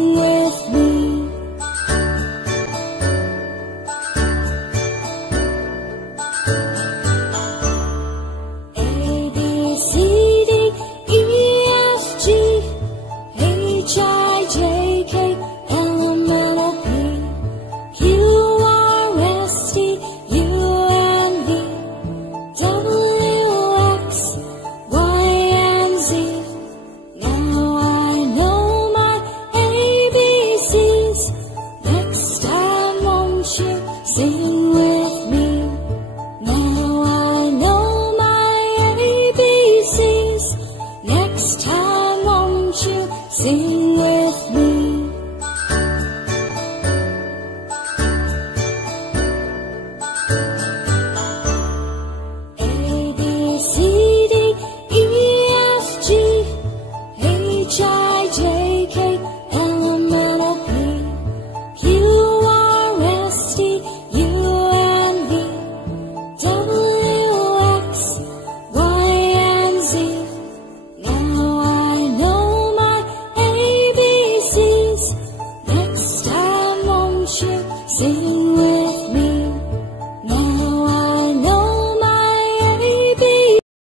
Sing with me. A, B, C, D, E, F, G, H, I, J, K, L, M, N, O, P, Q, R, S, T, U, and V, W, X, Y, and Z. Now I know my ABCs. Next time won't you sing with me? Now I know my ABCs. Next time won't you sing with me? A, B, C, D, E, F, G, H, I, J, K, L, M, N, O, P, Q, R, S, T, U, and V, W, X, Y, and Z. Now I know my ABCs. Next time won't you sing